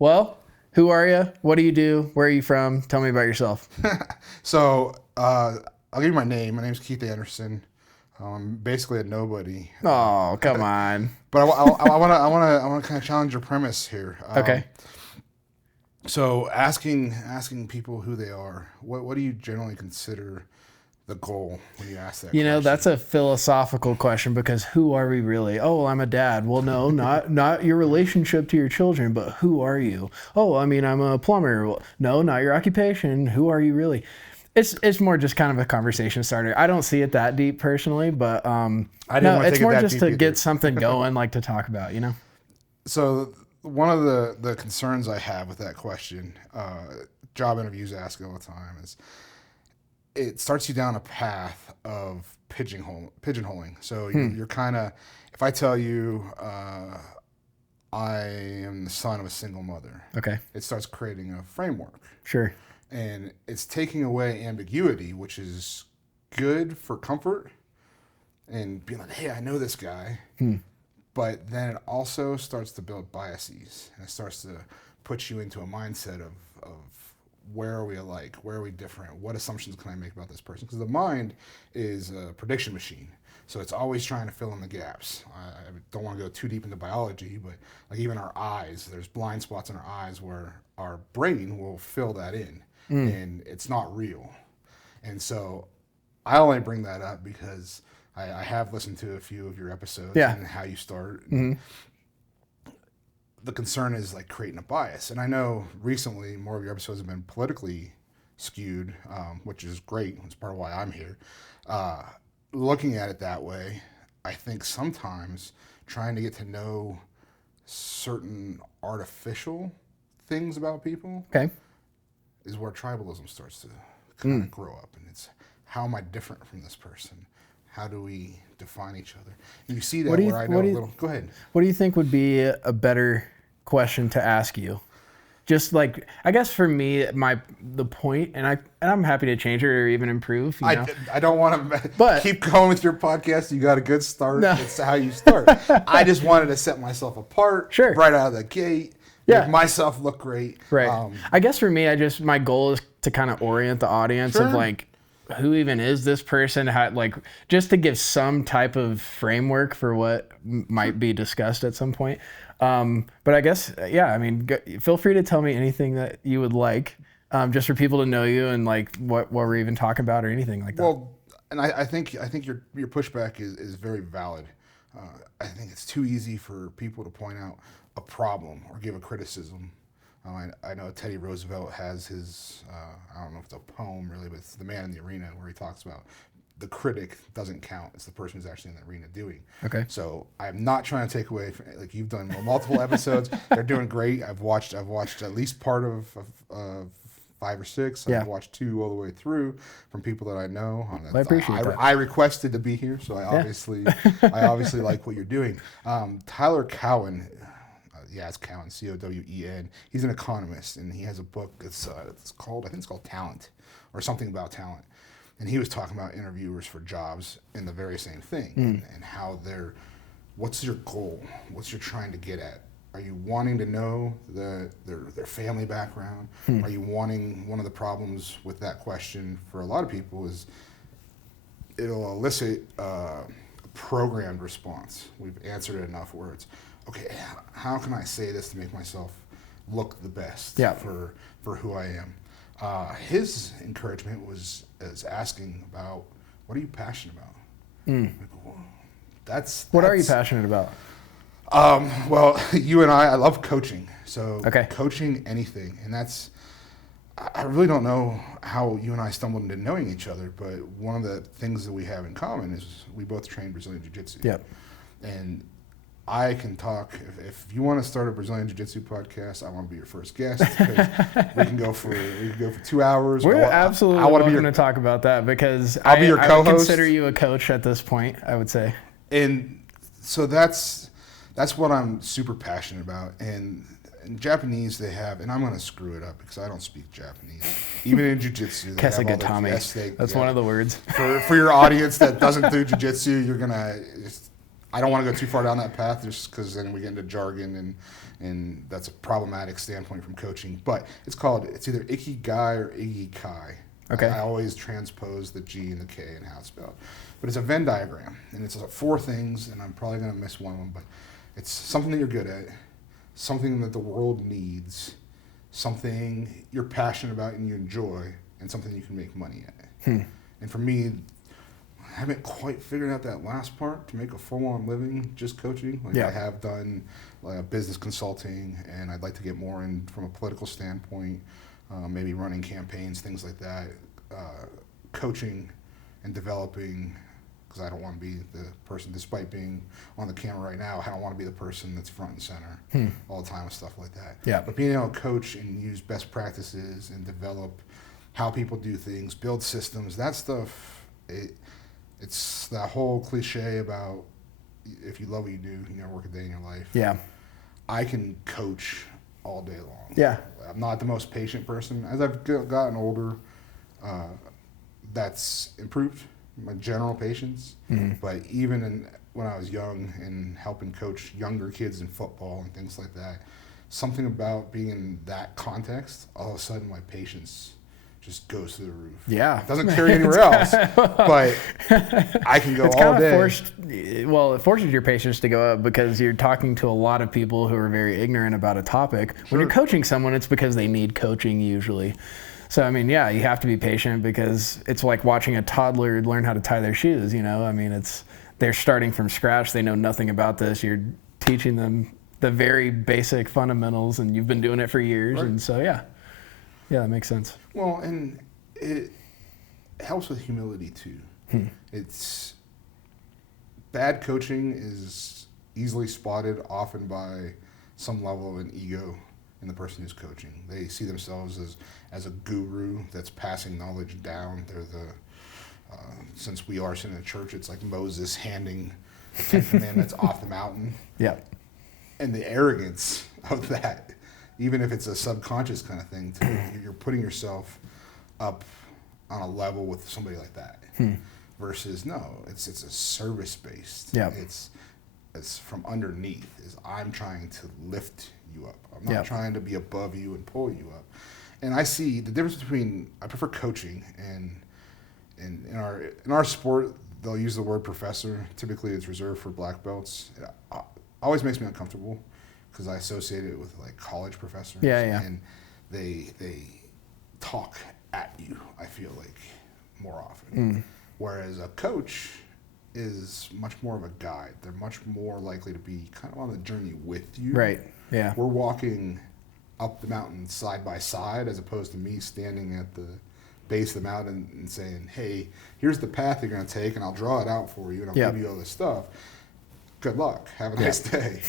Well, who are you? What do you do? Where are you from? Tell me about yourself. So I'll give you my name. My name's Keith Anderson. I'm basically a nobody. Oh, come on. But I want to kind of challenge your premise here. Okay. So asking people who they are, what do you generally consider the goal when you ask that? You know, question? that's a philosophical question because who are we really? Oh, I'm a dad. Well, no, not your relationship to your children, but who are you? Oh, I mean, I'm a plumber. Well, no, not your occupation. Who are you really? It's more just kind of a conversation starter. I don't see it that deep personally, but it's more just to get something going, like to talk about, you know? So one of the concerns I have with that question, job interviews ask all the time, is it starts you down a path of pigeonholing. So you're kind of, if I tell you I am the son of a single mother, Okay. it starts creating a framework. Sure. And it's taking away ambiguity, which is good for comfort and being like, hey, I know this guy. But then it also starts to build biases, and it starts to put you into a mindset of where are we alike, where are we different, what assumptions can I make about this person? Because the mind is a prediction machine. So it's always trying to fill in the gaps. I don't want to go too deep into biology, but like even our eyes, there's blind spots in our eyes where our brain will fill that in. And it's not real. And so I only bring that up because I have listened to a few of your episodes and how you start. The concern is like creating a bias. And I know recently more of your episodes have been politically skewed, which is great. It's part of why I'm here. Looking at it that way, I think sometimes trying to get to know certain artificial things about people is where tribalism starts to kind of grow up. And it's, how am I different from this person? How do we define each other? And you see that where I know a little. Go ahead. What do you think would be a better question to ask you? Just like, I guess for me, the point, and I'm happy to change it or even improve. You know? I don't want to keep going with your podcast. You got a good start. No. It's how you start. I just wanted to set myself apart right out of the gate. Make myself look great. Right. I guess for me, my goal is to kind of orient the audience of like, who even is this person? How, like, just to give some type of framework for what might be discussed at some point. But I guess, I mean, feel free to tell me anything that you would like, just for people to know you and like what we're even talking about or anything like that. Well, and I think your pushback is very valid. I think it's too easy for people to point out a problem or give a criticism. I know Teddy Roosevelt has his, I don't know if it's a poem really, but it's The Man in the Arena, where he talks about the critic doesn't count. It's the person who's actually in the arena doing. Okay. So I'm not trying to take away from, like, you've done multiple episodes. They're doing great. I've watched at least part of 5 or 6. I've watched 2 all the way through from people that I know. I appreciate that. I requested to be here, so I obviously like what you're doing. Tyler Cowen. It's Cowen, Cowen. He's an economist, and he has a book. It's called Talent, or something about talent. And he was talking about interviewers for jobs and the very same thing, and how what's your goal? What's you're trying to get at? Are you wanting to know their family background? Are you wanting, one of the problems with that question for a lot of people is it'll elicit a programmed response. We've answered it enough where it's, okay, how can I say this to make myself look the best for who I am? His encouragement was asking about, what are you passionate about? Like, well, what are you passionate about? Well, you and I love coaching. So coaching anything. And I really don't know how you and I stumbled into knowing each other, but one of the things that we have in common is we both train Brazilian Jiu Jitsu. Yep. And I can talk, if you want to start a Brazilian Jiu Jitsu podcast, I want to be your first guest. We can go for 2 hours. We're absolutely welcome to talk about that, because I'll be your co-host. I would consider you a coach at this point, I would say. And so that's what I'm super passionate about. And in Japanese they have, and I'm going to screw it up because I don't speak Japanese. Even in Jiu-Jitsu, they have all the, that's one of the words. For your audience that doesn't do Jiu-Jitsu, you're going to... I don't want to go too far down that path, just because then we get into jargon and that's a problematic standpoint from coaching. But it's either Ikigai or Ikikai. Okay. I always transpose the G and the K and how it's spelled. But it's a Venn diagram, and it's 4 things, and I'm probably going to miss one of them, but it's something that you're good at, something that the world needs, something you're passionate about and you enjoy, and something you can make money at. And for me, I haven't quite figured out that last part to make a full-on living just coaching. I have done business consulting, and I'd like to get more in from a political standpoint, maybe running campaigns, things like that, coaching and developing, because I don't want to be the person, despite being on the camera right now, I don't want to be the person that's front and center all the time with stuff like that. Yeah. But being able to coach and use best practices and develop how people do things, build systems, that stuff, it's that whole cliche about if you love what you do, you never work a day in your life. Yeah. I can coach all day long. Yeah. I'm not the most patient person. As I've gotten older, that's improved my general patience. But even when I was young and helping coach younger kids in football and things like that, something about being in that context, all of a sudden my patience just goes through the roof. Yeah. It doesn't carry anywhere else, but I can go it's all kind day. It forces your patience to go up because you're talking to a lot of people who are very ignorant about a topic. Sure. When you're coaching someone, it's because they need coaching usually. So, I mean, yeah, you have to be patient because it's like watching a toddler learn how to tie their shoes, you know? I mean, they're starting from scratch. They know nothing about this. You're teaching them the very basic fundamentals, and you've been doing it for years. Right. And so, yeah, that makes sense. Well, and it helps with humility, too. It's bad coaching is easily spotted often by some level of an ego in the person who's coaching. They see themselves as a guru that's passing knowledge down. They're since we are in a church, it's like Moses handing the 10 Commandments off the mountain. Yeah. And the arrogance of that, even if it's a subconscious kind of thing, you're putting yourself up on a level with somebody like that. Versus, no, it's a service-based. Yeah. It's from underneath. I'm trying to lift you up. I'm not trying to be above you and pull you up. And I see the difference between, I prefer coaching, and in our sport, they'll use the word professor. Typically, it's reserved for black belts. It always makes me uncomfortable because I associate it with like college professors. Yeah. And they talk at you, I feel like, more often. Whereas a coach is much more of a guide. They're much more likely to be kind of on the journey with you. Right. Yeah. We're walking up the mountain side by side as opposed to me standing at the base of the mountain and saying, hey, here's the path you're going to take, and I'll draw it out for you, and I'll give you all this stuff. Good luck. Have a nice day.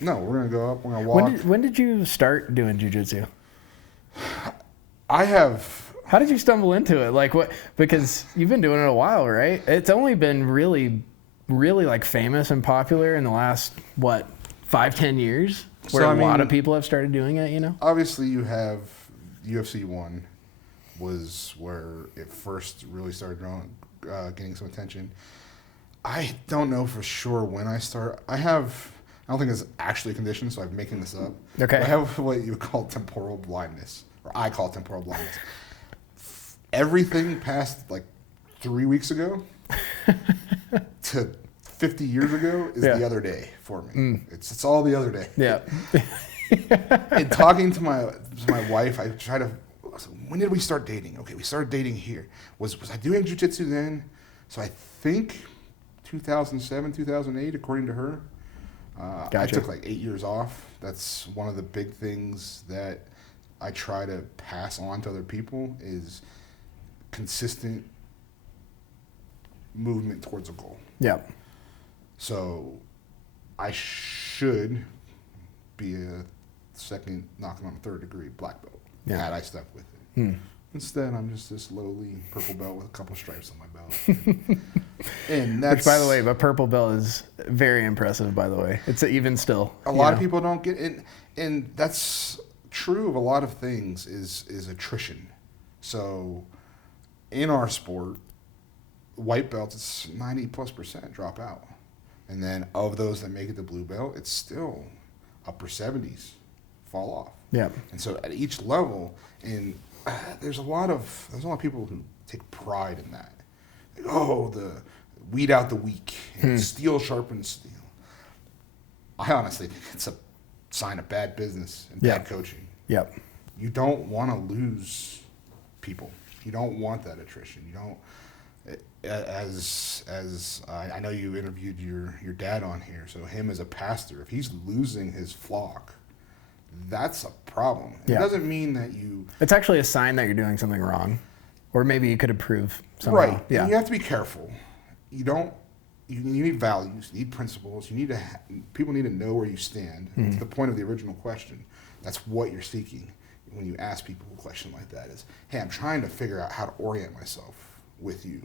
No, we're going to go up. We're going to walk. When did you start doing jiu-jitsu? How did you stumble into it? Like what? Because you've been doing it a while, right? It's only been really, really like famous and popular in the last 5-10 years, where a lot of people have started doing it. You know. Obviously, you have UFC 1 was where it first really started getting some attention. I don't know for sure when I start. I don't think it's actually a condition, so I'm making this up. Okay. I have what you call temporal blindness, or I call temporal blindness. Everything past like 3 weeks ago to 50 years ago is the other day for me. It's all the other day. Yeah. And talking to my wife, I try to. When did we start dating? Okay, we started dating here. Was I doing jiu-jitsu then? So I think 2007, 2008, according to her. Gotcha. I took like 8 years off. That's one of the big things that I try to pass on to other people is consistent movement towards a goal. Yeah. So I should be a second, knocking on a third degree black belt had I stuck with it. Instead, I'm just this lowly purple belt with a couple stripes on my belt. And that's, which, by the way, a purple belt is very impressive, by the way. It's even still. A lot of people don't get it. And that's true of a lot of things is attrition. So in our sport, white belts, it's 90+% drop out. And then of those that make it to blue belt, it's still upper 70s fall off. Yeah. And so at each level, and there's a lot of people who take pride in that. Like, oh, the weed out the weak, and steel sharpens steel. I honestly think it's a sign of bad business and bad coaching. Yep. You don't want to lose people. You don't want that attrition. You don't. As I know you interviewed your dad on here, so him as a pastor, if he's losing his flock, that's a problem. It doesn't mean that you. It's actually a sign that you're doing something wrong, or maybe you could improve somehow. Right. Yeah. And you have to be careful. You don't. You need values. You need principles. You need to. People need to know where you stand. To the point of the original question, that's what you're seeking when you ask people a question like that. Is, hey, I'm trying to figure out how to orient myself with you.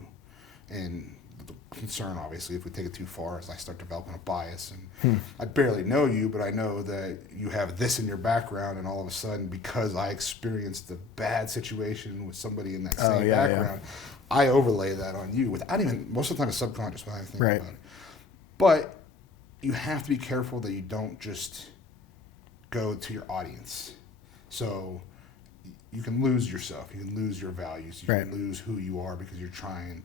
And the concern, obviously, if we take it too far, is I start developing a bias. And I barely know you, but I know that you have this in your background, and all of a sudden, because I experienced a bad situation with somebody in that same background, I overlay that on you without even, most of the time it's subconscious without even thinking about it. But you have to be careful that you don't just go to your audience. So you can lose yourself, you can lose your values, you can lose who you are because you're trying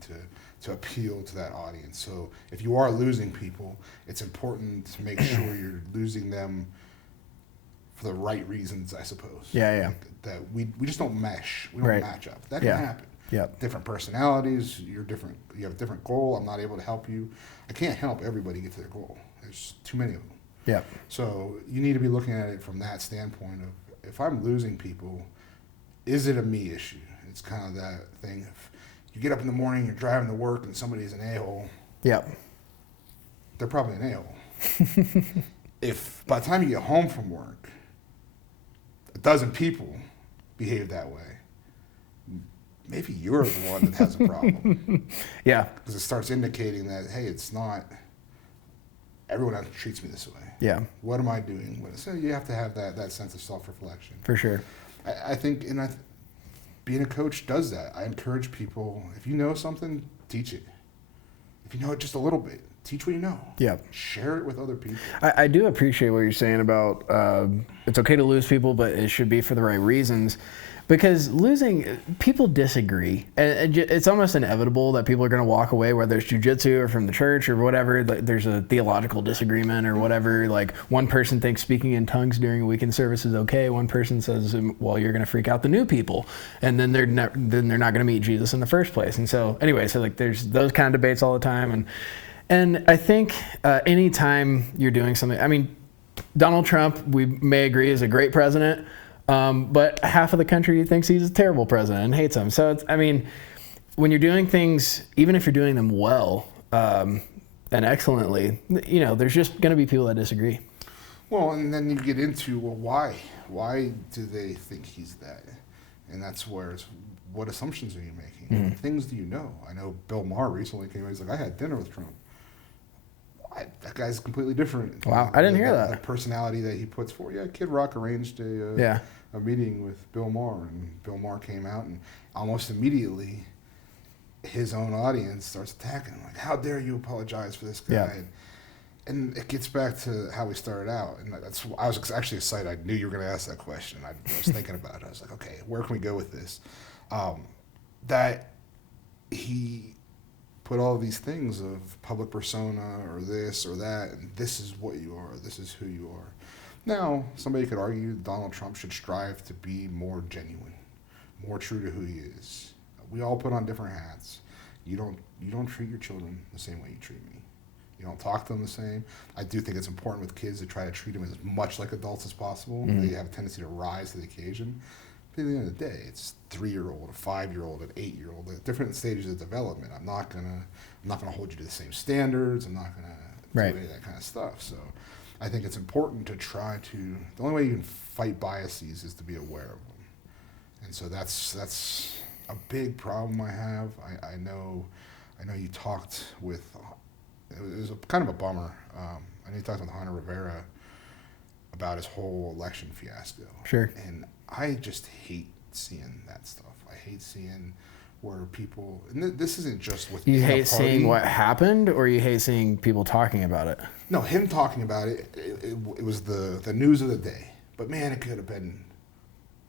to appeal to that audience. So if you are losing people, it's important to make sure you're losing them for the right reasons, I suppose. Yeah. That we just don't mesh, we don't match up. That can happen. Different personalities, you're different, you have a different goal, I'm not able to help you. I can't help everybody get to their goal. There's too many of them. Yeah. So you need to be looking at it from that standpoint of, if I'm losing people, is it a me issue? It's kind of that thing. If you get up in the morning, you're driving to work, and somebody's an a-hole. Yeah. They're probably an a-hole. If by the time you get home from work, a dozen people behave that way, maybe you're the one that has a problem. Yeah. Because it starts indicating that, hey, it's not, everyone else treats me this way. Yeah. What am I doing? So you have to have that sense of self-reflection. For sure. I think, being a coach does that. I encourage people, if you know something, teach it. If you know it just a little bit, teach what you know. Yeah. Share it with other people. I do appreciate what you're saying about it's okay to lose people, but it should be for the right reasons. Because losing, people disagree. And it's almost inevitable that people are going to walk away, whether it's jiu-jitsu or from the church or whatever. Like, there's a theological disagreement or whatever. Like, one person thinks speaking in tongues during a weekend service is okay. One person says, well, you're going to freak out the new people. And then they're not going to meet Jesus in the first place. And so anyway, so like there's those kind of debates all the time. And I think anytime you're doing something, I mean, Donald Trump, we may agree, is a great president. But half of the country thinks he's a terrible president and hates him. So, when you're doing things, even if you're doing them well and excellently, there's just going to be people that disagree. Well, and then you get into, well, why? Why do they think he's that? And that's where it's, what assumptions are you making? What things do you know? I know Bill Maher recently came in, he's like, I had dinner with Trump. That guy's completely different. Wow, I didn't hear that. The personality that he puts forward. Yeah, Kid Rock arranged a meeting with Bill Maher, and Bill Maher came out, and almost immediately his own audience starts attacking him. Like, how dare you apologize for this guy? Yeah. And it gets back to how we started out. And I was actually excited. I knew you were going to ask that question. I was thinking about it. I was like, okay, where can we go with this? That he put all these things of public persona or this or that, and this is what you are, this is who you are. Now, somebody could argue Donald Trump should strive to be more genuine, more true to who he is. We all put on different hats. You don't treat your children the same way you treat me. You don't talk to them the same. I do think it's important with kids to try to treat them as much like adults as possible. They have a tendency to rise to the occasion. But at the end of the day, it's a 3-year-old, a 5-year-old, an 8-year-old, at different stages of development. I'm not gonna hold you to the same standards. I'm not gonna do any of that kind of stuff. So I think it's important to try to. The only way you can fight biases is to be aware of them. And so that's a big problem I have. I know you talked with. It was kind of a bummer. I know you talked with Hunter Rivera about his whole election fiasco. Sure. And I just hate seeing that stuff. I hate seeing where people, and this isn't just with you hate seeing what happened, or you hate seeing people talking about it? No, him talking about it. It was the news of the day. But man, it could have been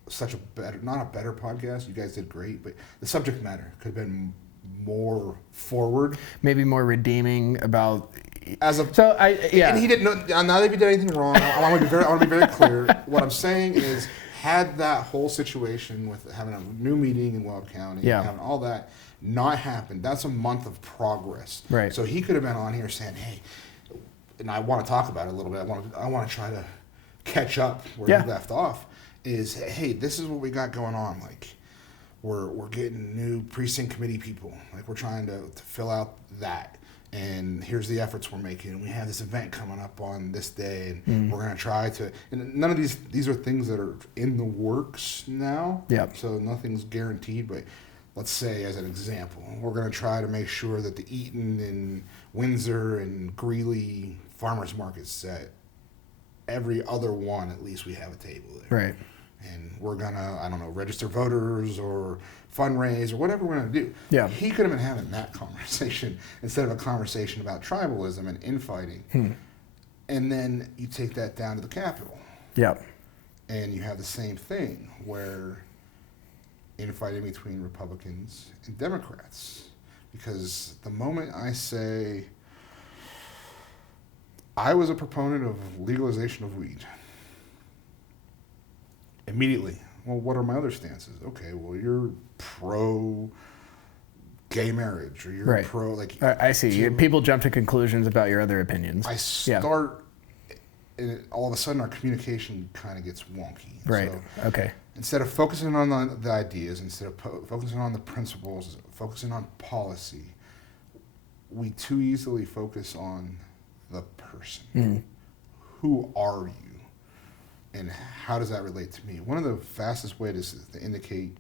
such a better, not a better podcast. You guys did great, but the subject matter could have been more forward, maybe more redeeming about. As a so I yeah, and he didn't know. Not that he did anything wrong. I want to be very clear. What I'm saying is, had that whole situation with having a new meeting in Weld County, and having all that not happened, that's a month of progress. Right. So he could have been on here saying, "Hey," and I want to talk about it a little bit. I want to try to catch up where he left off. Is, hey, this is what we got going on. Like, we're getting new precinct committee people. Like, we're trying to fill out that. And here's the efforts we're making. We have this event coming up on this day, and we're going to try to. And none of these are things that are in the works now. Yep. So nothing's guaranteed. But let's say, as an example, we're going to try to make sure that the Eaton and Windsor and Greeley farmers markets, that every other one, at least we have a table there. Right. And we're going to, I don't know, register voters or fundraise or whatever we're going to do. Yeah. He could have been having that conversation instead of a conversation about tribalism and infighting. And then you take that down to the Capitol. Yep. And you have the same thing where infighting between Republicans and Democrats. Because the moment I say I was a proponent of legalization of weed, immediately, well, what are my other stances? Okay, well, you're pro gay marriage, or you're pro, like. I see. People jump to conclusions about your other opinions. I start, and all of a sudden our communication kind of gets wonky. Right. So okay. instead of focusing on the ideas, instead of focusing on the principles, focusing on policy, we too easily focus on the person. Who are you? And how does that relate to me? One of the fastest ways to indicate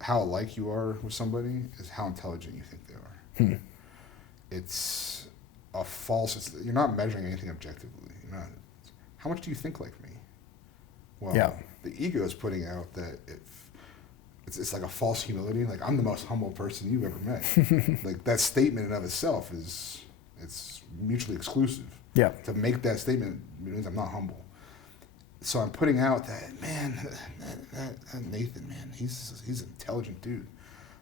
how alike you are with somebody is how intelligent you think they are. It's a false. You're not measuring anything objectively. You're not. How much do you think like me? Well, the ego is putting out that it's like a false humility. Like, I'm the most humble person you've ever met. Like, that statement in and of itself it's mutually exclusive. Yeah. To make that statement means I'm not humble. So I'm putting out that, man, that Nathan, man, he's an intelligent dude.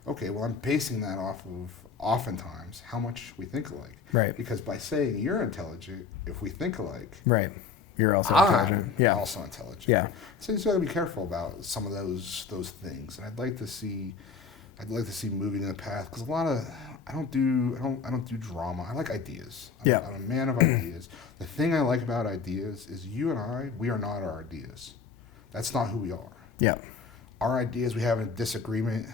Okay, well, I'm basing that off of oftentimes how much we think alike. Right. Because by saying you're intelligent, if we think alike, right, you're also intelligent. I'm also intelligent. Yeah. So you just got to be careful about some of those things, and I'd like to see moving in the path, because I don't do drama. I like ideas. I'm a man of ideas. The thing I like about ideas is we are not our ideas. That's not who we are. Yeah. Our ideas, we have a disagreement.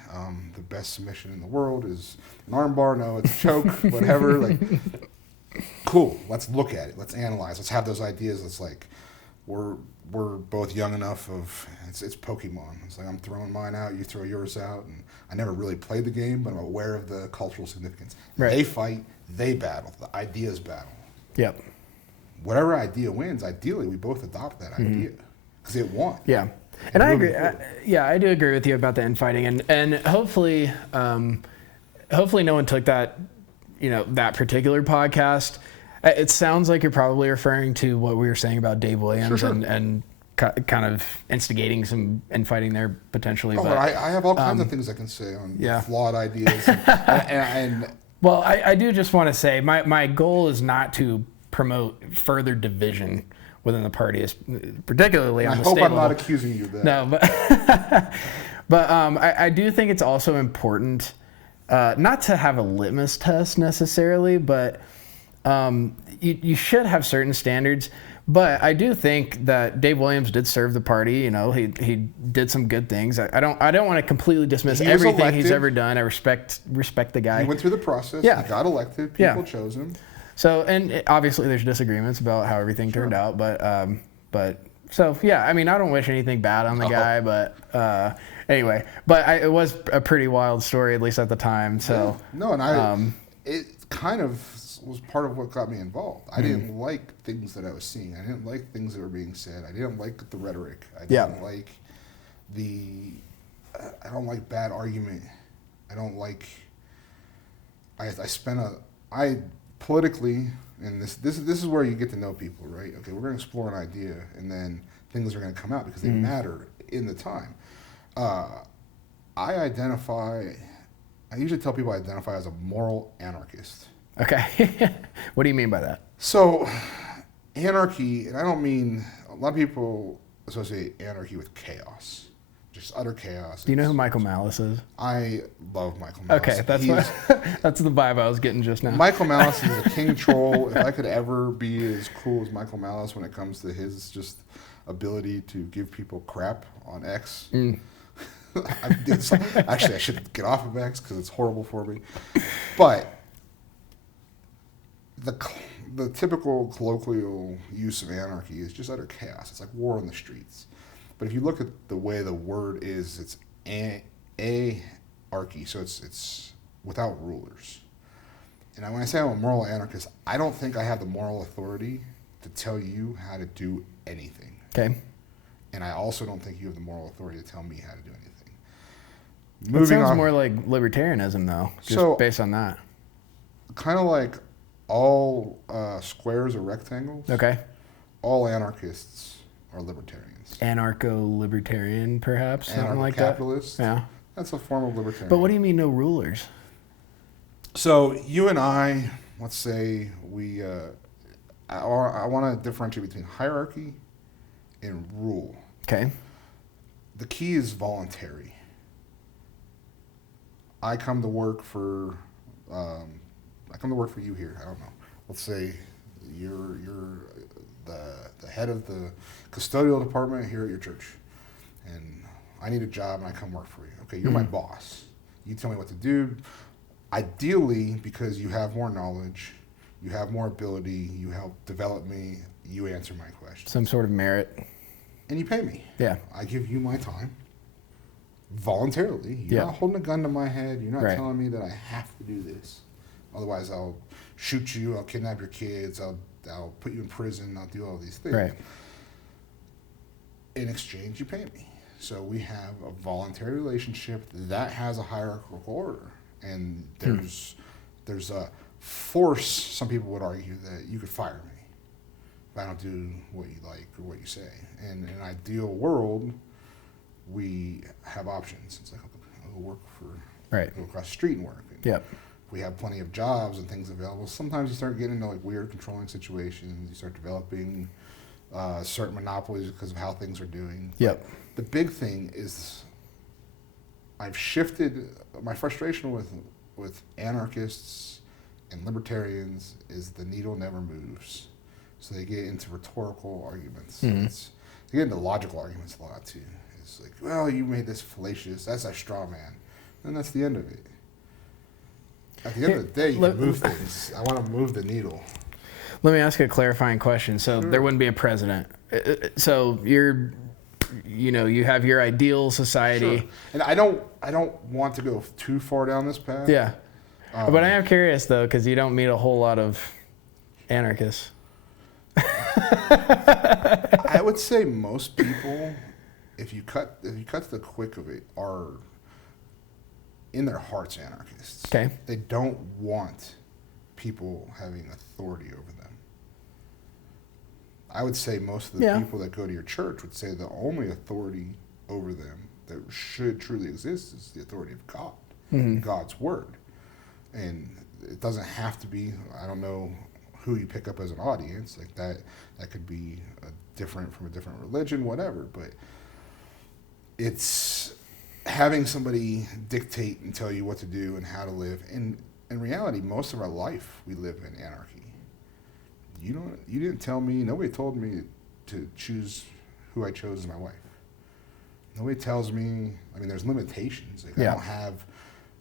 The best submission in the world is an armbar. No, it's a choke, whatever. Like, cool. Let's look at it. Let's analyze. Let's have those ideas. It's like, we're both young enough of, it's Pokemon. It's like, I'm throwing mine out, you throw yours out. And I never really played the game, but I'm aware of the cultural significance. Right. They fight, they battle. The ideas battle. Yep. Whatever idea wins, ideally, we both adopt that idea because it won. Yeah. And I agree. I do agree with you about the infighting, and hopefully no one took that, that particular podcast. It sounds like you're probably referring to what we were saying about Dave Williams and kind of instigating some infighting there potentially. Oh, but I have all kinds of things I can say on flawed ideas. and well, I do just want to say my goal is not to promote further division within the party, particularly on the state level. I hope I'm not accusing you of that. No, but I do think it's also important not to have a litmus test necessarily, but you should have certain standards. But I do think that Dave Williams did serve the party. He did some good things. I don't want to completely dismiss everything he's ever done. I respect the guy. He went through the process. Yeah. He got elected. People chose him. So, and obviously there's disagreements about how everything turned out, but so yeah, I mean, I don't wish anything bad on the guy, but anyway, but it was a pretty wild story, at least at the time. So no, and it kind of was part of what got me involved. I didn't like things that I was seeing. I didn't like things that were being said. I didn't like the rhetoric. I didn't like the I don't like bad argument. I don't like. I politically, and this is where you get to know people, right? Okay, we're going to explore an idea, and then things are going to come out because they matter in the time. I usually tell people I identify as a moral anarchist. Okay. What do you mean by that? So, anarchy, and I don't mean, a lot of people associate anarchy with chaos. Just utter chaos. Do you know who Michael Malice is? I love Michael Malice. Okay, that's the vibe I was getting just now. Michael Malice is a king troll. If I could ever be as cool as Michael Malice when it comes to his just ability to give people crap on X. Actually, I should get off of X because it's horrible for me. But the typical colloquial use of anarchy is just utter chaos. It's like war on the streets. But if you look at the way the word is, it's a-archy, so it's without rulers. And when I say I'm a moral anarchist, I don't think I have the moral authority to tell you how to do anything. Okay. And I also don't think you have the moral authority to tell me how to do anything. It sounds more like libertarianism, though, just based on that. Kind of like all squares are rectangles. Okay. All anarchists are libertarians. Anarcho-libertarian, perhaps, something like that. Anarcho-capitalist. Yeah. That's a form of libertarian. But what do you mean no rulers? So you and I, let's say I want to differentiate between hierarchy and rule. Okay. The key is voluntary. I come to work for you here. I don't know. Let's say you're the head of the custodial department here at your church, and I need a job, and I come work for you. Okay, you're my boss. You tell me what to do. Ideally, because you have more knowledge, you have more ability, you help develop me, you answer my questions. Some sort of merit. And you pay me. Yeah. I give you my time voluntarily. You're not holding a gun to my head. You're not telling me that I have to do this. Otherwise, I'll shoot you, I'll kidnap your kids, I'll put you in prison, I'll do all these things. Right. In exchange, you pay me. So we have a voluntary relationship that has a hierarchical order. And there's a force, some people would argue, that you could fire me if I don't do what you like or what you say. And in an ideal world, we have options. It's like, I'll go work go across the street and work. Yep. We have plenty of jobs and things available. Sometimes you start getting into like weird controlling situations. You start developing certain monopolies because of how things are doing. Yep. But the big thing is I've shifted my frustration with anarchists and libertarians is the needle never moves. So they get into rhetorical arguments. They get into logical arguments a lot too. It's like, well, you made this fallacious. That's a straw man. And that's the end of it. At the end of the day, you can move things. I want to move the needle. Let me ask a clarifying question. So there wouldn't be a president. So you have your ideal society. Sure. And I don't want to go too far down this path. Yeah. But I am curious though, because you don't meet a whole lot of anarchists. I would say most people, if you cut to the quick of it, are in their hearts anarchists. Okay. They don't want people having authority over them. I would say most of the people that go to your church would say the only authority over them that should truly exist is the authority of God, God's word. And it doesn't have to be, I don't know who you pick up as an audience, like that could be from a different religion, whatever, but it's having somebody dictate and tell you what to do and how to live. And in reality, most of our life we live in anarchy. You didn't tell me, nobody told me to choose who I chose as my wife. Nobody tells me, there's limitations. Like I don't have,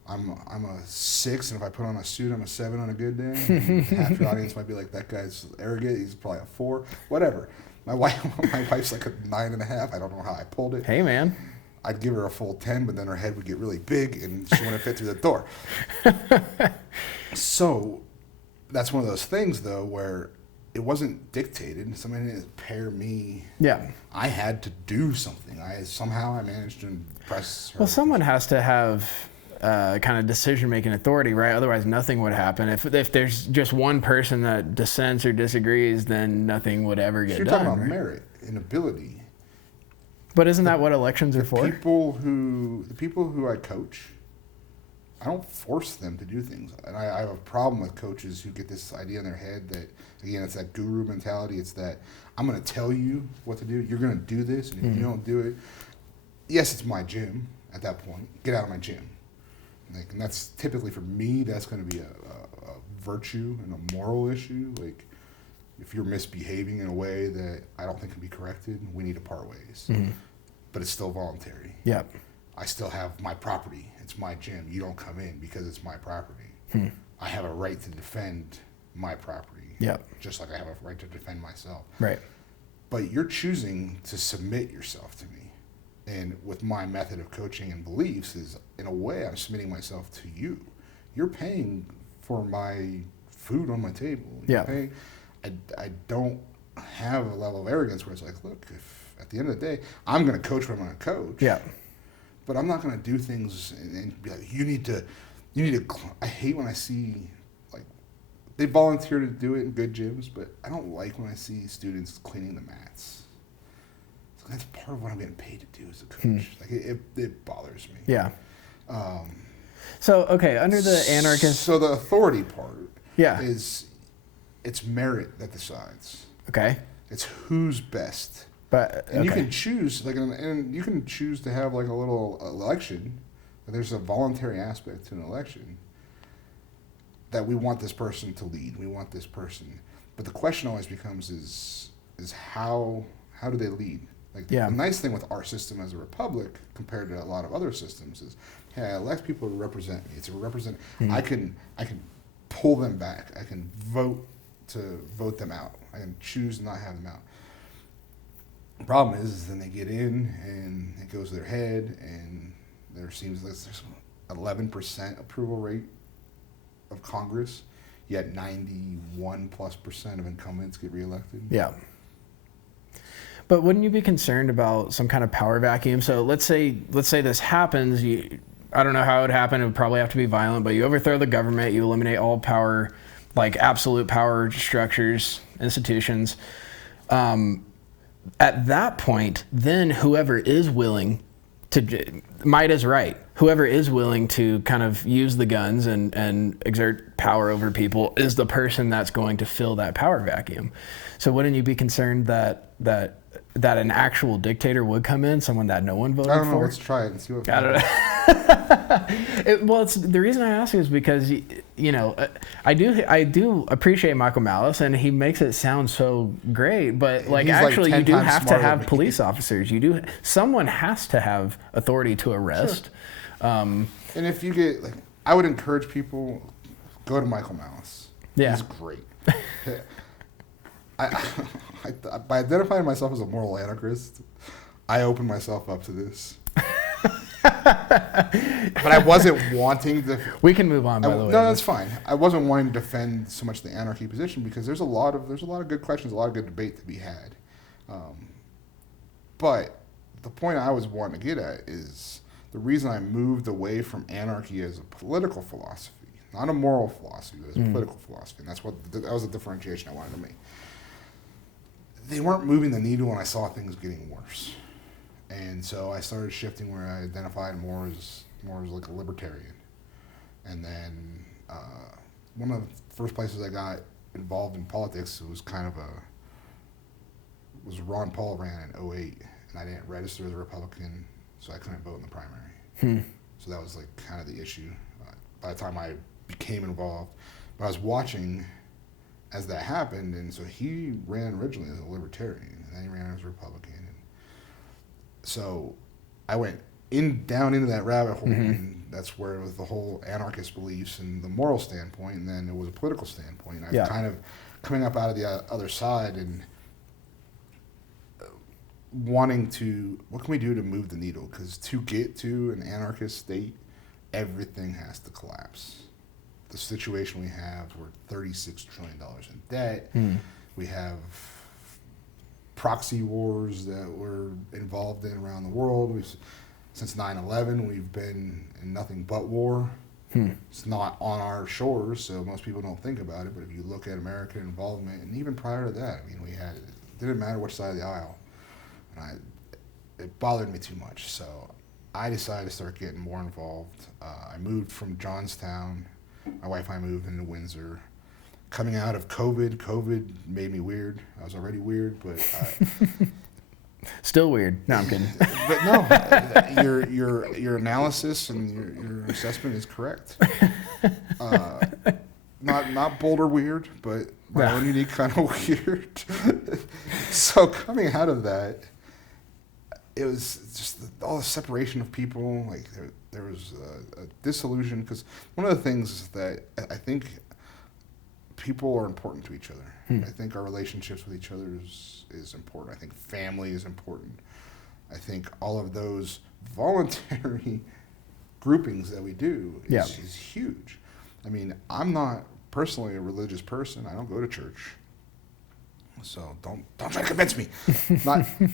I'm a 6, and if I put on a suit, I'm a 7 on a good day. Half your audience might be like, that guy's arrogant, he's probably a 4, whatever. My wife's like a 9.5. I don't know how I pulled it. Hey, man. I'd give her a full 10, but then her head would get really big and she wouldn't fit through the door. So that's one of those things, though, where it wasn't dictated. Somebody didn't pair me. Yeah. I had to do something. I managed to impress her. Well, someone has to have kind of decision-making authority, right? Otherwise, nothing would happen. If there's just one person that dissents or disagrees, then nothing would ever get done. You're talking about right? merit and ability. But isn't that what elections are for? The people who I coach, I don't force them to do things. And I have a problem with coaches who get this idea in their head that, again, it's that guru mentality. It's that I'm going to tell you what to do. You're going to do this, and if you don't do it, yes, it's my gym at that point. Get out of my gym. Like, and that's typically, for me, that's going to be a virtue and a moral issue. Like, if you're misbehaving in a way that I don't think can be corrected, we need to part ways. But it's still voluntary. Yep. I still have my property. It's my gym. You don't come in because it's my property. I have a right to defend my property. Yep. Just like I have a right to defend myself. Right. But you're choosing to submit yourself to me. And with my method of coaching and beliefs is, in a way, I'm submitting myself to you. You're paying for my food on my table. You're paying, I don't have a level of arrogance where it's like, look, if at the end of the day, I'm going to coach what I'm going to coach. Yeah. But I'm not going to do things and be like, you need to, I hate when I see, like, they volunteer to do it in good gyms, but I don't like when I see students cleaning the mats. So that's part of what I'm getting paid to do as a coach. Like, it bothers me. Yeah. So, okay, under the anarchist... So the authority part Yeah. is, it's merit that decides. Okay. It's who's best. But And you can choose, like, and you can choose to have like a little election. There's a voluntary aspect to an election that we want this person to lead. We want this person, but the question always becomes is how do they lead? Like, the nice thing with our system as a republic compared to a lot of other systems is, hey, I elect people to represent me. It's a represent. I can pull them back. I can vote them out. I can choose to not have them out. The problem is then they get in and it goes to their head, and there seems like there's 11% approval rate of Congress, yet 91+% of incumbents get reelected. Yeah. But wouldn't you be concerned about some kind of power vacuum? So let's say this happens. I don't know how it would happen. It would probably have to be violent, but you overthrow the government, you eliminate all power, like absolute power structures, institutions. At that point, then whoever is willing to, might is right, whoever is willing to kind of use the guns and exert power over people is the person that's going to fill that power vacuum. So wouldn't you be concerned that an actual dictator would come in, someone that no one voted for? I don't know. Let's try it and see what. I don't know. Well, the reason I ask is because I do appreciate Michael Malice, and he makes it sound so great. But like, actually, you do have to have police officers. Someone has to have authority to arrest. Sure. And if you get, like, I would encourage people, go to Michael Malice. Yeah, he's great. By identifying myself as a moral anarchist, I opened myself up to this. But I wasn't wanting to. We can move on, by the way. No, that's fine. I wasn't wanting to defend so much the anarchy position because there's a lot of good questions, a lot of good debate to be had. But the point I was wanting to get at is the reason I moved away from anarchy as a political philosophy, not a moral philosophy, but as a political philosophy, and that was the differentiation I wanted to make. They weren't moving the needle when I saw things getting worse. And so I started shifting where I identified more as like a libertarian. And then one of the first places I got involved in politics was Ron Paul ran in 2008, and I didn't register as a Republican, so I couldn't vote in the primary. So that was like kind of the issue. By the time I became involved, but I was watching as that happened, and so he ran originally as a libertarian, and then he ran as a Republican. And so I went down into that rabbit hole, and that's where it was the whole anarchist beliefs and the moral standpoint, and then it was a political standpoint. And I'm kind of coming up out of the other side and wanting to, what can we do to move the needle? Because to get to an anarchist state, everything has to collapse. The situation we have, we're $36 trillion in debt. We have proxy wars that we're involved in around the world. Since 9/11, we've been in nothing but war. It's not on our shores, so most people don't think about it. But if you look at American involvement, and even prior to that, I mean, it didn't matter which side of the aisle. And it bothered me too much, so I decided to start getting more involved. I moved from Johnstown. My wife and I moved into Windsor. Coming out of COVID made me weird. I was already weird, but still weird. No, I'm kidding. But no, your analysis and your assessment is correct. Not Boulder weird, but my own unique kind of weird. So coming out of that, it was just all the separation of people. Like there was a disillusion, because one of the things that I think people are important to each other. I think our relationships with each other is important. I think family is important. I think all of those voluntary groupings that we do is huge. I mean, I'm not personally a religious person. I don't go to church. So don't try to convince me.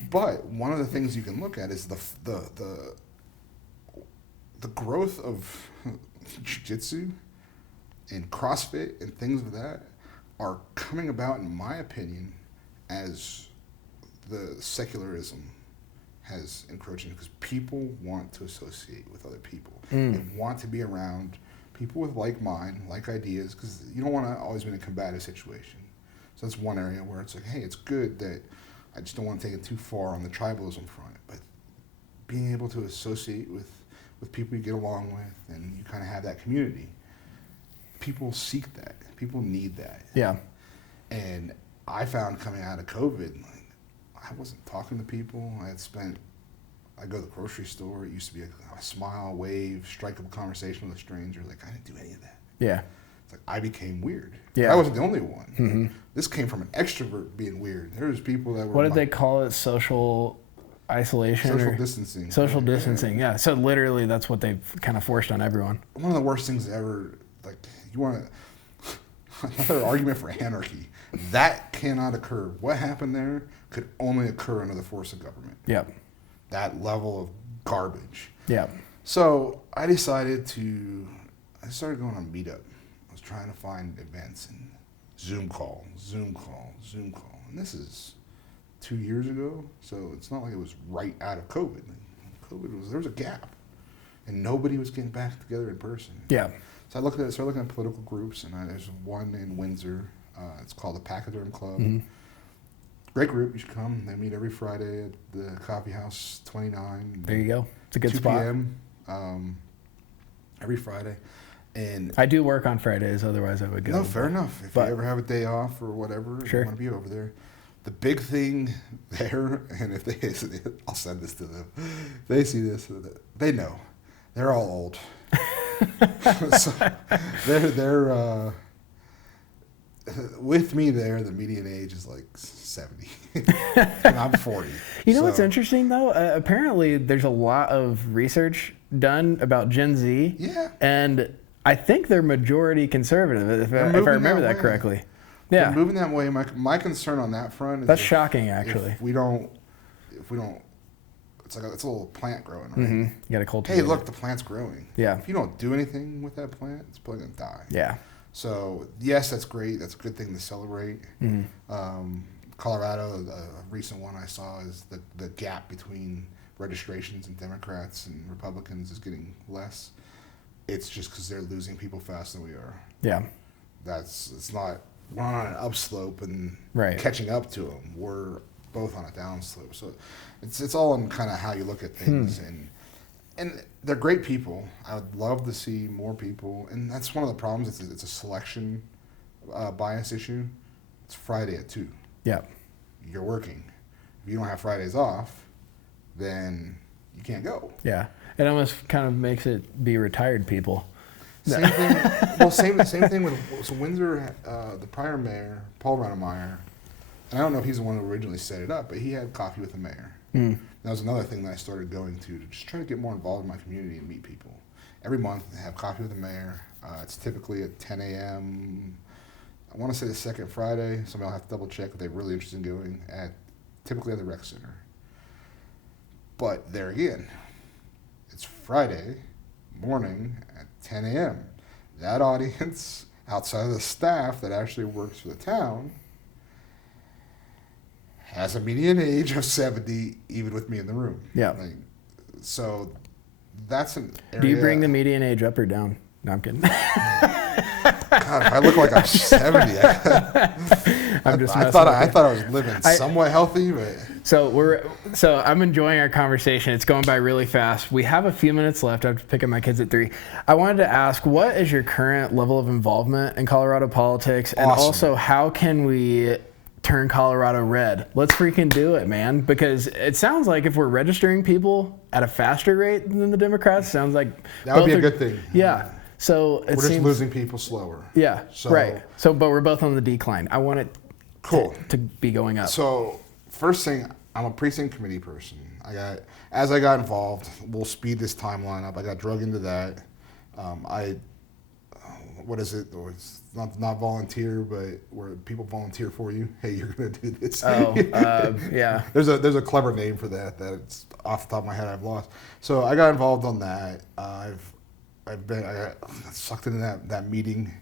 But one of the things you can look at is the growth of jiu-jitsu and CrossFit and things of that are coming about, in my opinion, as the secularism has encroached, because people want to associate with other people. They want to be around people with like mind, like ideas, because you don't want to always be in a combative situation. So that's one area where it's like, hey, it's good that I just don't want to take it too far on the tribalism front, but being able to associate with people you get along with and you kind of have that community. People seek that. People need that. Yeah. And I found coming out of COVID, like, I wasn't talking to people. I go to the grocery store. It used to be a smile, wave, strike up a conversation with a stranger. Like, I didn't do any of that. Yeah. It's like I became weird. Yeah. I wasn't the only one. This came from an extrovert being weird. There was people that were. What did they call it? Social isolation? Social distancing. Social distancing, yeah. So literally that's what they've kind of forced on everyone. One of the worst things ever, like, you want to, another argument for anarchy. That cannot occur. What happened there could only occur under the force of government. Yep. That level of garbage. Yeah. So I started going on Meetup. I was trying to find events and Zoom call. And this is 2 years ago, so it's not like it was right out of COVID. There was a gap, and nobody was getting back together in person. Yeah. So I started looking at political groups, and there's one in Windsor. It's called the Pachyderm Club. Great group. You should come. They meet every Friday at the Coffee House 29. There you go. It's a good 2 spot. 2 p.m. Every Friday. And I do work on Fridays, otherwise I would go. No, fair enough. If you ever have a day off or whatever, sure. You want to be over there. The big thing there, and if I'll send this to them. If they see this, they know. They're all old. So they're with me there, the median age is like 70. And I'm 40. You know what's interesting, though? Apparently, there's a lot of research done about Gen Z. Yeah. And I think they're majority conservative, if I remember that correctly. Yeah. They're moving that way. My concern on that front is that's shocking, actually. If we don't, it's a little plant growing, right? You got to cultivate. Hey, look, the plant's growing. Yeah. If you don't do anything with that plant, it's probably gonna die. Yeah. So yes, that's great. That's a good thing to celebrate. Colorado, a recent one I saw is the gap between registrations and Democrats and Republicans is getting less. It's just because they're losing people faster than we are. Yeah. It's not. We're on an upslope and right. catching up to them. We're both on a downslope. So it's all in kind of how you look at things. And they're great people. I would love to see more people. And that's one of the problems. It's a selection bias issue. It's Friday at 2. Yeah. You're working. If you don't have Fridays off, then you can't go. Yeah. It almost kind of makes it be retired people. Same thing. Well, same thing with Windsor. The prior mayor, Paul Runnemeyer, and I don't know if he's the one who originally set it up, but he had coffee with the mayor. That was another thing that I started going to just try to get more involved in my community and meet people. Every month, I have coffee with the mayor. It's typically at 10 a.m. I want to say the second Friday. Somebody will have to double check if they're really interested in going typically at the rec center. But there again, it's Friday morning at 10 a.m. That audience, outside of the staff that actually works for the town, has a median age of 70, even with me in the room. Yeah. Like, so that's an area. Do you bring the median age up or down? No, I'm kidding. God, I look like I'm 70. I thought I was living somewhat healthy, but so I'm enjoying our conversation. It's going by really fast. We have a few minutes left. I have to pick up my kids at 3. I wanted to ask, what is your current level of involvement in Colorado politics, and also how can we turn Colorado red? Let's freaking do it, man. Because it sounds like if we're registering people at a faster rate than the Democrats, sounds like that would be a good thing. Yeah. So we're just losing people slower. Yeah. Right. So, but we're both on the decline. I want it to be going up. So first thing, I'm a precinct committee person. As I got involved, we'll speed this timeline up. I got drug into that. What is it? Or it's not volunteer, but where people volunteer for you. Hey, you're gonna do this. Yeah. There's a clever name for that. It's off the top of my head. I've lost. So I got involved on that. I got sucked into that meeting,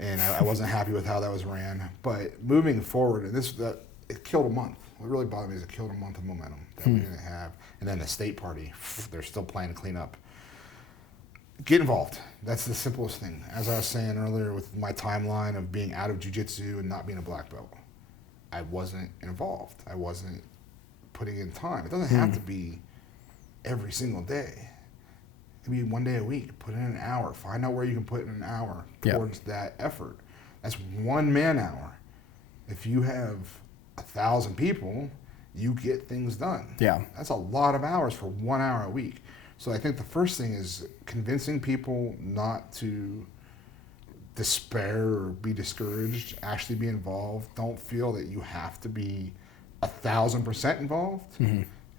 and I wasn't happy with how that was ran. But moving forward, and it killed a month. What really bothered me is it killed a month of momentum that we didn't have. And then the state party, they're still planning to clean up. Get involved. That's the simplest thing. As I was saying earlier with my timeline of being out of jiu-jitsu and not being a black belt, I wasn't involved. I wasn't putting in time. It doesn't have to be every single day. It could be one day a week. Put in an hour. Find out where you can put in an hour towards that effort. That's 1 man hour. If you have 1,000 people, you get things done. Yeah. That's a lot of hours for 1 hour a week. So I think the first thing is convincing people not to despair or be discouraged, actually be involved. Don't feel that you have to be 1,000% involved.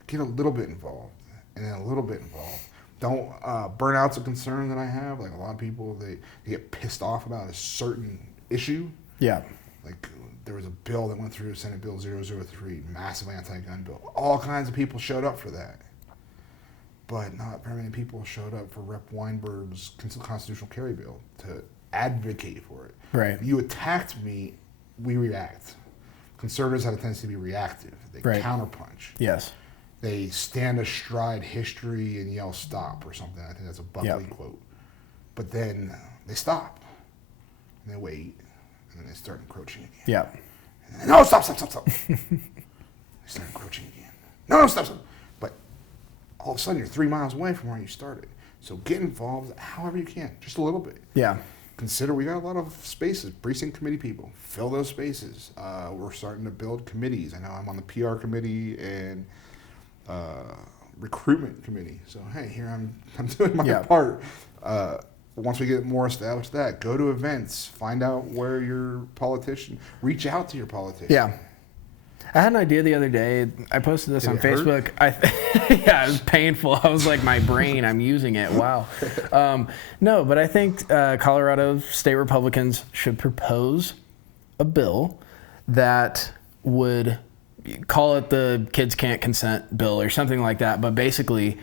Get a little bit involved and then a little bit involved. Don't burnout's a concern that I have. Like a lot of people, they get pissed off about a certain issue. Yeah. Like there was a bill that went through, Senate Bill 003, massive anti-gun bill. All kinds of people showed up for that. But not very many people showed up for Rep. Weinberg's constitutional carry bill to advocate for it. Right. You attacked me, we react. Conservatives have a tendency to be reactive. They counterpunch. Yes. They stand astride history and yell stop or something. I think that's a Buckley quote. But then they stop. And they wait. And then they start encroaching again. Yeah. And then, no, stop. They start encroaching again. No, stop. But all of a sudden you're 3 miles away from where you started. So get involved however you can, just a little bit. Yeah. Consider we got a lot of spaces, precinct committee people. Fill those spaces. We're starting to build committees. I know I'm on the PR committee and recruitment committee. So hey, here I'm doing my part. Once we get more established, go to events, find out where your politician, reach out to your politician. Yeah. I had an idea the other day. I posted this on Facebook. Yeah, it was painful. I was like, my brain, I'm using it. Wow. No, but I think Colorado state Republicans should propose a bill that would call it the Kids Can't Consent bill or something like that, but basically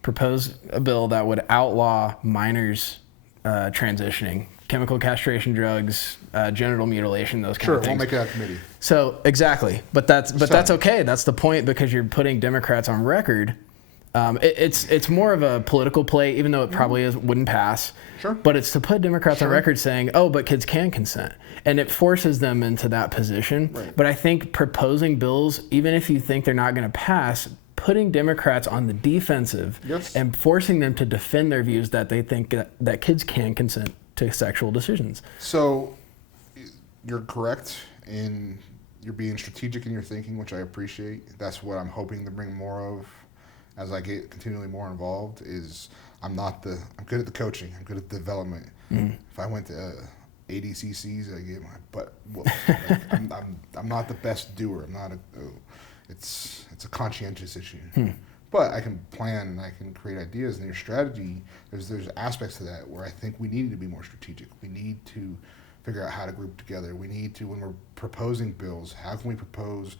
propose a bill that would outlaw minors transitioning, chemical castration drugs, genital mutilation, those kind of things. Sure, we'll make it a committee. So exactly, but that's okay. That's the point, because you're putting Democrats on record. It's more of a political play, even though it probably wouldn't pass. Sure. But it's to put Democrats on record saying, oh, but kids can consent. And it forces them into that position. Right. But I think proposing bills, even if you think they're not going to pass, putting Democrats on the defensive and forcing them to defend their views that they think that kids can consent to sexual decisions. So you're correct in you're being strategic in your thinking, which I appreciate. That's what I'm hoping to bring more of as I get continually more involved. I'm good at the coaching. I'm good at the development. If I went to ADCCs, I get my butt whooped. I'm not the best doer. It's a conscientious issue. But I can plan and I can create ideas. And your strategy, there's aspects to that where I think we need to be more strategic. We need to figure out how to group together. We need to, when we're proposing bills, how can we propose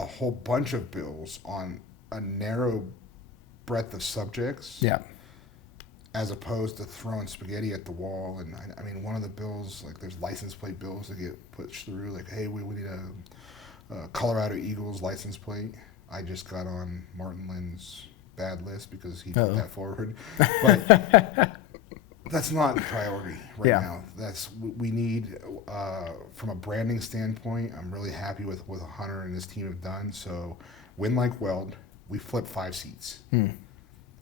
a whole bunch of bills on a narrow breadth of subjects? Yeah. As opposed to throwing spaghetti at the wall. And I mean, one of the bills, like there's license plate bills that get pushed through, like, hey, we need a Colorado Eagles license plate. I just got on Martin Lynn's bad list because he put that forward. But that's not a priority right now. We need, from a branding standpoint, I'm really happy with what Hunter and his team have done. So win like Weld, we flipped 5 seats.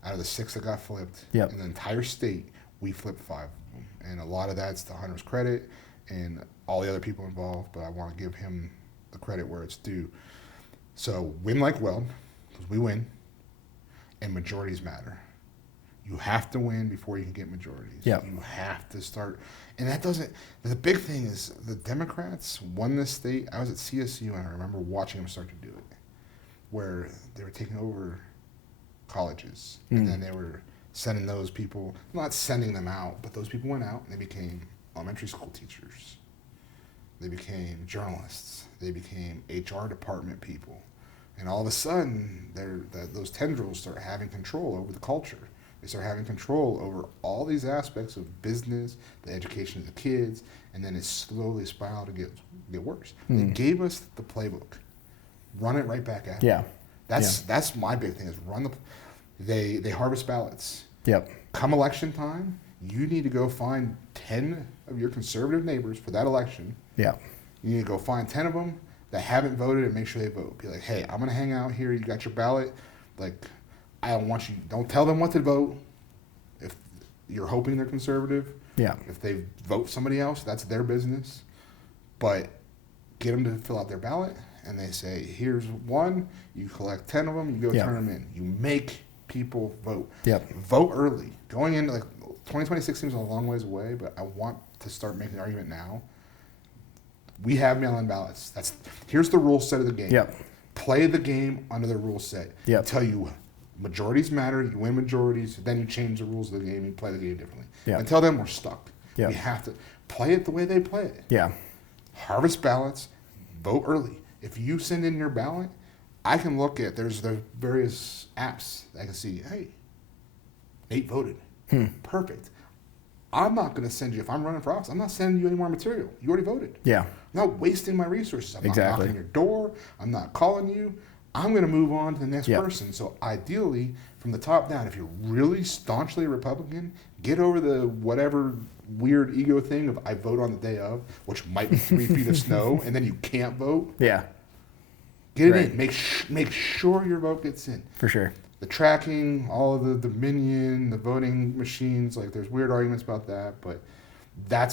Out of the 6 that got flipped in the entire state, we flipped 5 of them. And a lot of that's to Hunter's credit and all the other people involved, but I want to give him the credit where it's due. So win like Weld, because we win, and majorities matter. You have to win before you can get majorities. Yep. You have to start. And that doesn't, the big thing is the Democrats won this state. I was at CSU and I remember watching them start to do it, where they were taking over colleges, and then they were sending those people, not sending them out, but those people went out and they became elementary school teachers. They became journalists. They became HR department people. And all of a sudden, those tendrils start having control over the culture. They start having control over all these aspects of business, the education of the kids, and then it slowly spiraled to get worse. They gave us the playbook. Run it right back at them. That's my big thing is run the. They harvest ballots. Come election time, you need to go find 10 of your conservative neighbors for that election. You need to go find 10 of them that haven't voted and make sure they vote. Be like, hey, I'm gonna hang out here. You got your ballot. Like, I don't want you. Don't tell them what to vote. If you're hoping they're conservative. If they vote somebody else, that's their business. But get them to fill out their ballot. And they say, here's one, you collect 10 of them, you go turn them in. You make people vote. Vote early. Going into, like, 2026 seems a long ways away, but I want to start making the argument now. We have mail-in ballots. Here's the rule set of the game. Play the game under the rule set. Tell you majorities matter, you win majorities, then you change the rules of the game, you play the game differently. Until then, we're stuck. We have to play it the way they play it. Harvest ballots, vote early. If you send in your ballot, I can look at, there's various apps that I can see, hey, Nate voted. Perfect. I'm not going to send you, if I'm running for office, I'm not sending you any more material. You already voted. I'm not wasting my resources. I'm not knocking your door. I'm not calling you. I'm going to move on to the next person. So ideally, from the top down, if you're really staunchly Republican, get over the whatever weird ego thing of I vote on the day of, which might be 3 feet of snow, and then you can't vote. Get it in. Make sure your vote gets in. For sure. The tracking, all of the Dominion, the voting machines, like there's weird arguments about that, but I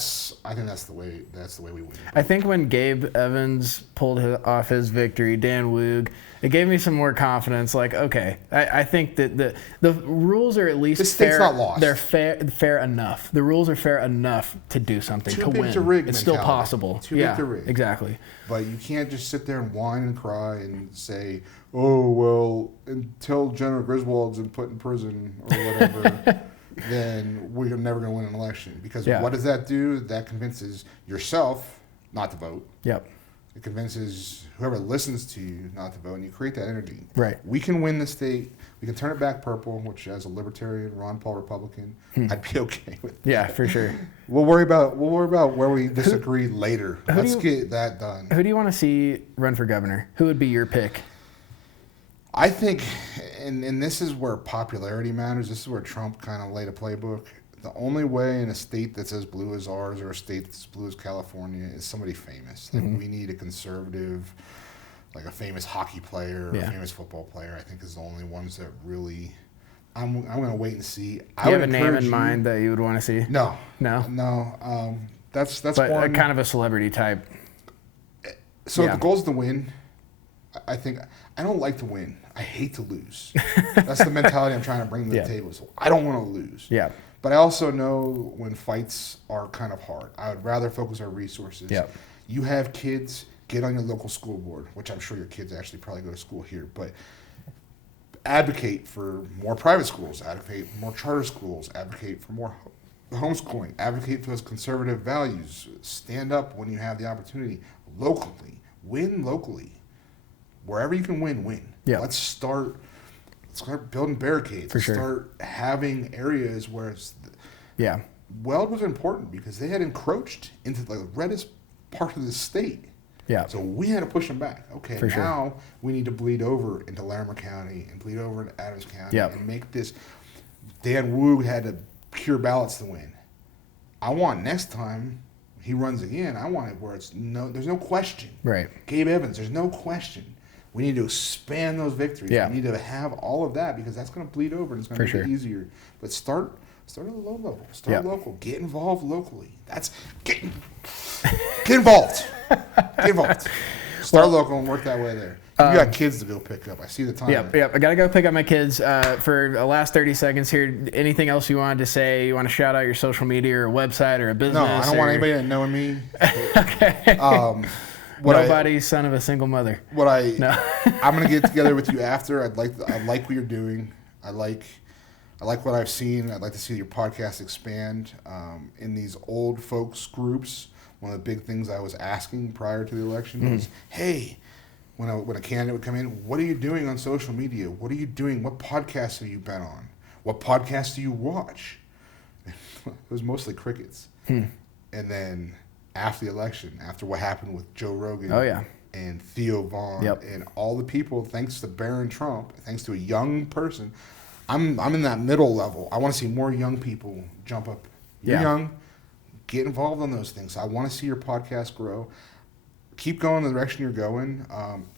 think that's the way we win. I think when Gabe Evans pulled off his victory, Dan Woog, it gave me some more confidence. Like, okay, I think that the rules are at least this fair. Not lost. They're fair enough. The rules are fair enough to do something, Too to big win. To rig it's mentality. Still possible. Too big to rig. Exactly. But you can't just sit there and whine and cry and say, oh, well, until General Griswold's been put in prison or whatever, then we're never going to win an election. Because what does that do? That convinces yourself not to vote. It convinces whoever listens to you not to vote, and you create that energy. We can win the state. We can turn it back purple, which as a libertarian, Ron Paul Republican, I'd be okay with that. For sure. We'll worry about where we disagree later. Let's get that done. Who do you want to see run for governor? Who would be your pick? I think, and this is where popularity matters. This is where Trump kind of laid a playbook. The only way in a state that's as blue as ours or a state that's as blue as California is somebody famous. Like we need a conservative, like a famous hockey player or a famous football player. I think is the only ones that really. I'm going to wait and see. Do you have a name in mind that you would want to see? No. That's but one kind of a celebrity type. So the goal is to win. I think I don't like to win. I hate to lose. That's the mentality I'm trying to bring to the table. So I don't want to lose. But I also know when fights are kind of hard. I would rather focus our resources. You have kids, get on your local school board, which I'm sure your kids actually probably go to school here. But advocate for more private schools, advocate for more charter schools, advocate for more homeschooling, advocate for those conservative values, stand up when you have the opportunity, locally, win locally. Wherever you can win. Yeah. Let's start building barricades. For sure. Start having areas where Yeah. Weld was important because they had encroached into the reddest part of the state. Yeah. So we had to push them back. Okay, For sure. now we need to bleed over into Larimer County and bleed over into Adams County and make this. Dan Wu had to pure ballots to win. I want next time he runs again, I want it where there's no question. Right. Gabe Evans, there's no question. We need to expand those victories. Yeah. We need to have all of that because that's going to bleed over and it's going to make it easier. But start at the low level. Start local. Get involved locally. That's get involved. Get involved. Start local and work that way there. You got kids to go pick up. I see the time. Yep. I got to go pick up my kids. For the last 30 seconds here, anything else you wanted to say? You want to shout out your social media or a website or a business? No, I don't want anybody knowing me. Okay. Nobody's son of a single mother. I'm gonna get together with you after. I like what you're doing. I like what I've seen. I'd like to see your podcast expand in these old folks groups. One of the big things I was asking prior to the election was, hey, when a candidate would come in, what are you doing on social media? What are you doing? What podcasts have you been on? What podcasts do you watch? It was mostly crickets. And then after the election, after what happened with Joe Rogan and Theo Vaughn and all the people, thanks to Barron Trump, thanks to a young person, I'm in that middle level. I want to see more young people jump up. You're young, get involved on those things. I want to see your podcast grow. Keep going the direction you're going.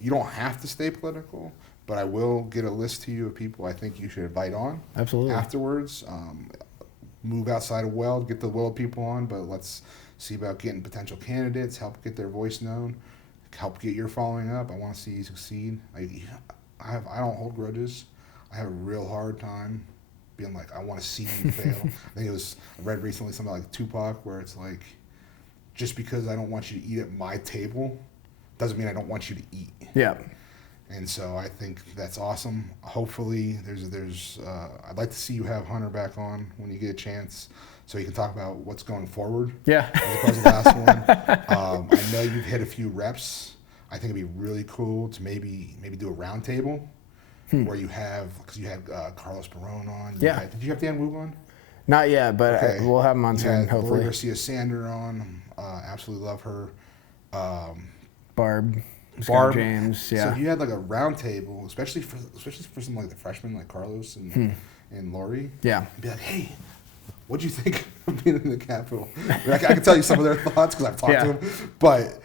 You don't have to stay political, but I will get a list to you of people I think you should invite on. Absolutely. Afterwards, move outside of Weld, get the Weld people on, but let's see about getting potential candidates, help get their voice known, help get your following up. I want to see you succeed. I don't hold grudges. I have a real hard time being like, I want to see you fail. I read recently something like Tupac where it's like, just because I don't want you to eat at my table doesn't mean I don't want you to eat. Yeah. And so I think that's awesome. Hopefully I'd like to see you have Hunter back on when you get a chance so you can talk about what's going forward. Yeah. As opposed to the last one. I know you've hit a few reps. I think it'd be really cool to maybe do a round table where you had Carlos Barone on. Did you have Dan Wu on? Not yet, but we'll have him on soon, hopefully. Lori Garcia Sander on. Absolutely love her. Barb James, So if you had like a round table, especially for some like the freshmen like Carlos and Lori, yeah, and be like, hey, what'd you think of being in the Capitol? I can tell you some of their thoughts because I've talked to them, but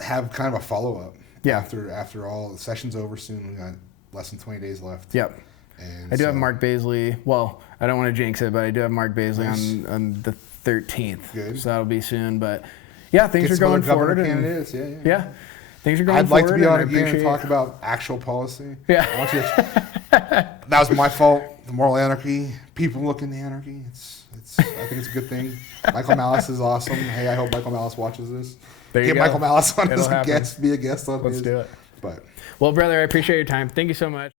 have kind of a follow up. After all the session's over soon, we got less than 20 days left. Yep. And I do have Mark Baisley. Well, I don't want to jinx it, but I do have Mark Baisley on the 13th. Good. So that'll be soon. But yeah, things are going forward. Candidates. Yeah. Things are going I'd forward. Like to be on again and talk about actual policy. Yeah. That was my fault. The moral anarchy. People look in the anarchy. I think it's a good thing. Michael Malice is awesome. Hey, I hope Michael Malice watches this. Get Michael Malice on as a guest. Be a guest on Let's do it. But well, brother, I appreciate your time. Thank you so much.